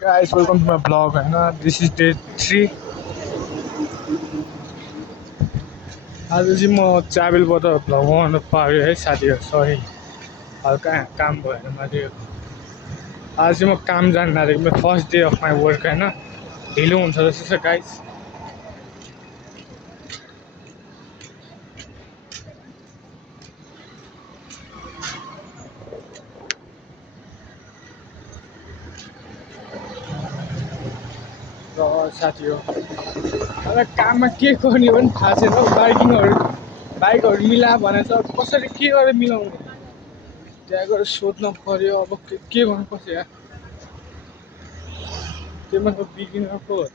Guys, welcome to my vlog. This is day 3. आज चाहिँ म ट्राभलबाट भ्लग बनाउनु पाएँ है साथीहरू। सरी, हल्का काम भएर मैले आज चाहिँ म काम जानु लागेको। मेरो first day of my work होइन, ढिलो हुन्छ जस्तो छ गाइस। र साथीहरू अब काममा के गर्ने पनि थाहा छैन। बाइकहरू मिला भने त कसरी के गरेर मिलाउने, त्यहाँ गएर सोध्न पर्यो। अब के गर्नुपर्छ यार, त्यो मात्र बिगिनर पो हो त।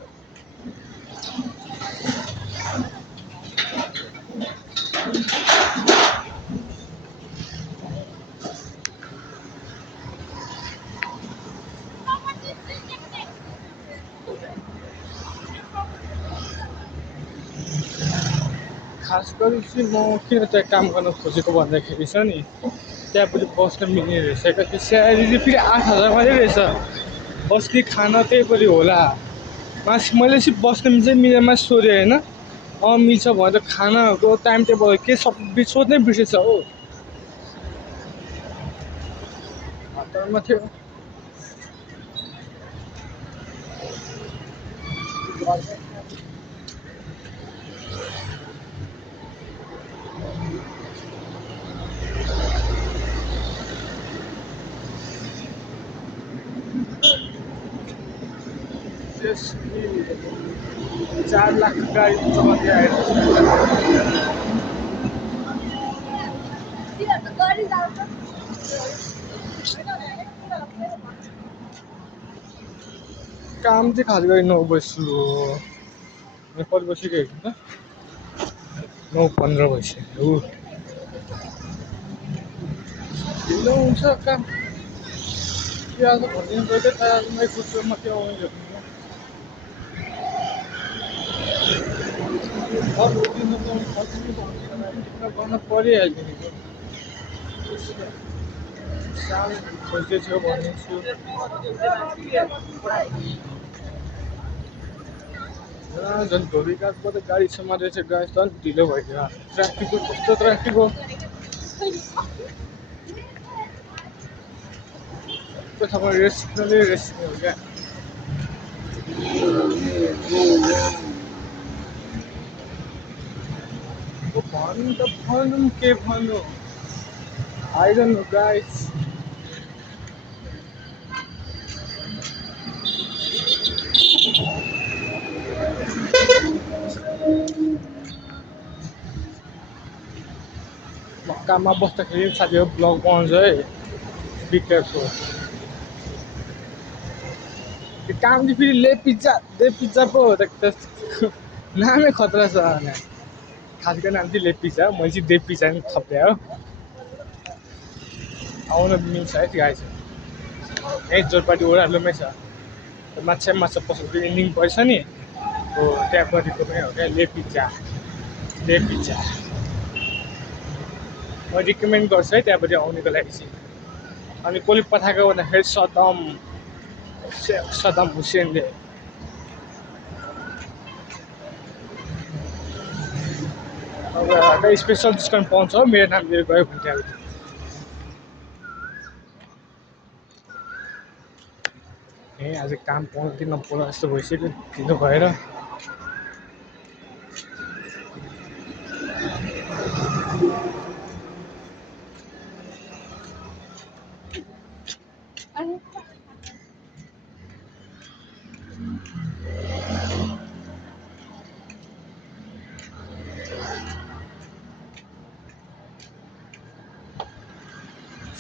खास गरी चाहिँ म किन त्यहाँ काम गर्न खोजेको भन्दाखेरि छ नि, त्यहाँ पनि बस्न मिल्ने रहेछ क्या। त्यो स्यालेरी चाहिँ फेरि 8,000 मात्रै रहेछ। बस्ने खाना त्यही पनि होला। मैले चाहिँ बस्ने चाहिँ मिलेमा सोधेँ होइन, मिल्छ भने त खानाहरूको टाइम टेबल के सब सोध्नै बिर्सेछ हो। हतारमा थियो। त्यसले 4 लाख गाडी चलाउँदै आइरहेको काम चाहिँ खास गरी 9 बजी सुरु हो। नेपाल बसिरहेको त 9:15 भइसक्यो। ढिलो हुन्छ काम। के आज भनिदिनु पऱ्यो त, मै खुट्टोमा के आउने गर्न परिहाल्यो नि। सानो खोज्दैथ्यो भनिन्छु। झन् धोबीघाटबाट गाडी समातेको छ गाडी, झन् ढिलो भइदियो। ट्राफिकको कस्तो ट्राफिक हो त्यो ठाउँमा। रेस्टुरेन्टै रेस्टुरेन्ट हो क्या। भन्नु त भनौँ के भन्नु, आई डोन्ट नो गाइस। काममा बस्दाखेरि साथीहरू ब्लग बनाउँछ है, बिकेयरफुल। त्यो काम चाहिँ फेरि ले पिज्जा पो हो त। नामै खतरा छ। खासको नाम चाहिँ ले पिज्जा, मैले चाहिँ दे पिज्जा नि थप्दै हो। आउन मिल्छ है त्यो गाइस। यहीँ जोरपाटी ओह्रालोमै छ। माछा पसलको इन्डिङ पर्छ नि, हो त्यहाँ परिको पनि हो क्या ले पिज्जा। म रिकमेन्ड गर्छु है त्यहाँपट्टि आउनुको लागि चाहिँ। अनि कसले पठाएको भन्दाखेरि सदाम हुसेनले। अब स्पेसल डिस्काउन्ट पाउँछ हो मेरो नाम लिएर गयो भने त्यहाँ। आज काम पाउनु कि नपाउनु जस्तो भइसक्यो ढिलो भएर।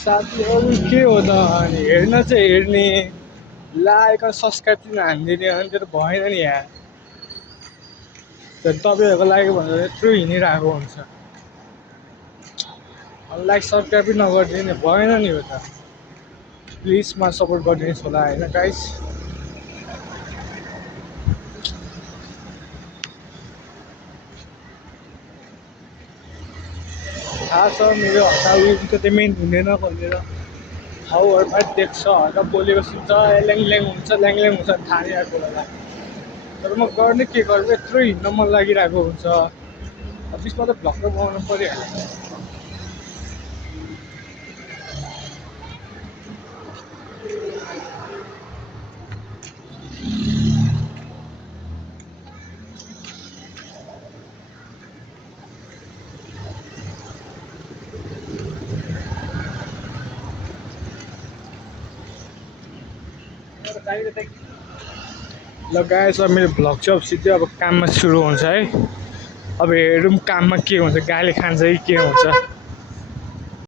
साथीहरू के हो त, अनि हेर्न चाहिँ हेर्ने, लाइक सब्सक्राइब चाहिँ हानिदिने, अनि त्यो त भएन नि यार। तपाईँहरूको लागि भनेर यत्रो हिँडिरहेको हुन्छ, लाइक सब्सक्राइब पनि नगरिदिने भएन नि हो त। प्लिज मलाई सपोर्ट गरिदिनुहोस् होला होइन गाइस। थाहा छ मेरो हतार इन्टरटेनमेन्ट हुँदैन भनेर। ठाउँहरूमा देख्छ र बोलेको सुन्छ ल्याङ हुन्छ ल्याङ हुन्छ थाहा नै आएको होला। तर म गर्ने के गर्छु यत्रो हिँड्न मन लागिरहेको हुन्छ बिचमा त भ्लग त बनाउनु पऱ्यो। ल गाइस अब मेरो भ्लग चाहिँ अब सिधै अब काममा सुरु हुन्छ है। अब हेरौँ काममा के हुन्छ गाली खान्छ कि के हुन्छ।